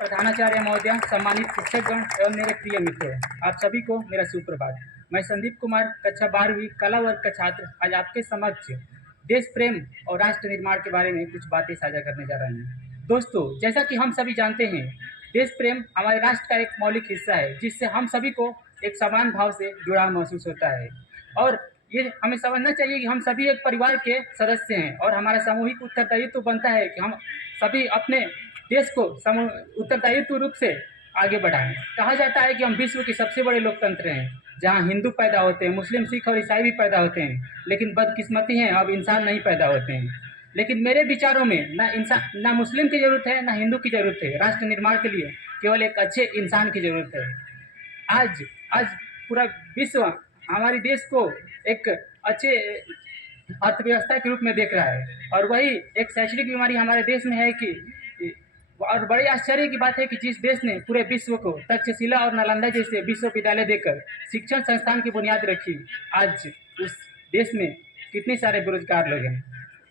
प्रधानाचार्य महोदय, सम्मानित शिक्षकगण एवं मेरे प्रिय मित्रों, आप सभी को मेरा सुप्रभात। मैं संदीप कुमार, कक्षा 12वीं कला वर्ग का छात्र, आज आपके समक्ष देश प्रेम और राष्ट्र निर्माण के बारे में कुछ बातें साझा करने जा रहा हूँ। दोस्तों, जैसा कि हम सभी जानते हैं, देश प्रेम हमारे राष्ट्र का एक मौलिक हिस्सा है, जिससे हम सभी को एक समान भाव से जुड़ाव महसूस होता है। और ये हमें समझना चाहिए कि हम सभी एक परिवार के सदस्य हैं और हमारा सामूहिक उत्तरदायित्व तो बनता है कि हम सभी अपने देश को उत्तरदायित्व रूप से आगे बढ़ाएं। कहा जाता है कि हम विश्व के सबसे बड़े लोकतंत्र हैं, जहां हिंदू पैदा होते हैं, मुस्लिम, सिख और ईसाई भी पैदा होते हैं, लेकिन बदकिस्मती है अब इंसान नहीं पैदा होते हैं। लेकिन मेरे विचारों में ना मुस्लिम की जरूरत है, ना हिंदू की जरूरत है। राष्ट्र निर्माण के लिए केवल एक अच्छे इंसान की जरूरत है। आज आज पूरा विश्व हमारे देश को एक अच्छे अर्थव्यवस्था के रूप में देख रहा है, और वही एक शैक्षणिक बीमारी हमारे देश में है कि, और बड़े आश्चर्य की बात है कि जिस देश ने पूरे विश्व को तक्षशिला और नालंदा जैसे विश्वविद्यालय देकर शिक्षण संस्थान की बुनियाद रखी, आज उस देश में कितने सारे बेरोजगार लोग हैं।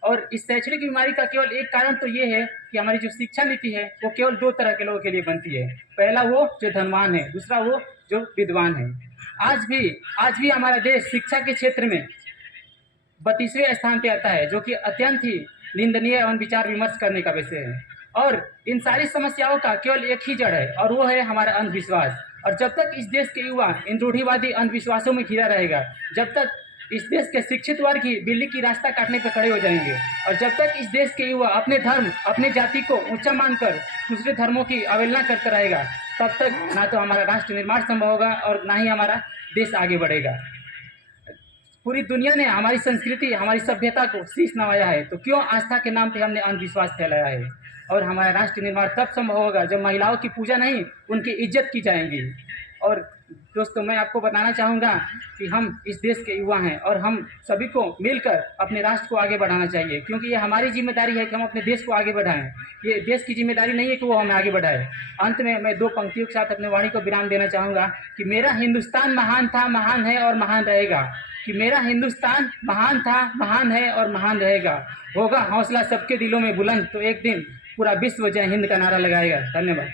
और इस शैक्षणिक बीमारी का केवल एक कारण तो ये है कि हमारी जो शिक्षा नीति है वो केवल दो तरह के लोगों के लिए बनती है। पहला वो जो धनवान है, दूसरा वो जो विद्वान है। आज भी हमारा देश शिक्षा के क्षेत्र में 32वें स्थान पे आता है, जो कि अत्यंत ही निंदनीय एवं विचार विमर्श करने का विषय है। और इन सारी समस्याओं का केवल एक ही जड़ है, और वो है हमारा अंधविश्वास। और जब तक इस देश के युवा इन रूढ़िवादी अंधविश्वासों में घिरा रहेगा, जब तक इस देश के शिक्षित वर्ग ही बिल्ली की रास्ता काटने पर खड़े हो जाएंगे, और जब तक इस देश के युवा अपने धर्म, अपने जाति को ऊंचा मानकर दूसरे धर्मों की अवहेलना करता रहेगा, तब तक ना तो हमारा राष्ट्र निर्माण संभव होगा और ना ही हमारा देश आगे बढ़ेगा। पूरी दुनिया ने हमारी संस्कृति, हमारी सभ्यता को शीश नवाया है, तो क्यों आस्था के नाम पे हमने अंधविश्वास फैलाया है। और हमारा राष्ट्र निर्माण तब संभव होगा जब महिलाओं की पूजा नहीं, उनकी इज्जत की जाएगी। और दोस्तों, मैं आपको बताना चाहूँगा कि हम इस देश के युवा हैं और हम सभी को मिलकर अपने राष्ट्र को आगे बढ़ाना चाहिए, क्योंकि ये हमारी जिम्मेदारी है कि हम अपने देश को आगे बढ़ाएं। ये देश की जिम्मेदारी नहीं है कि वो हमें आगे बढ़ाए। अंत में मैं दो पंक्तियों के साथ अपने वाणी को विराम देना चाहूँगा कि मेरा हिंदुस्तान महान था, महान है और महान रहेगा। कि मेरा हिंदुस्तान महान था, महान है और महान रहेगा। होगा हौसला सबके दिलों में बुलंद, तो एक दिन पूरा विश्व जय हिंद का नारा लगाएगा। धन्यवाद।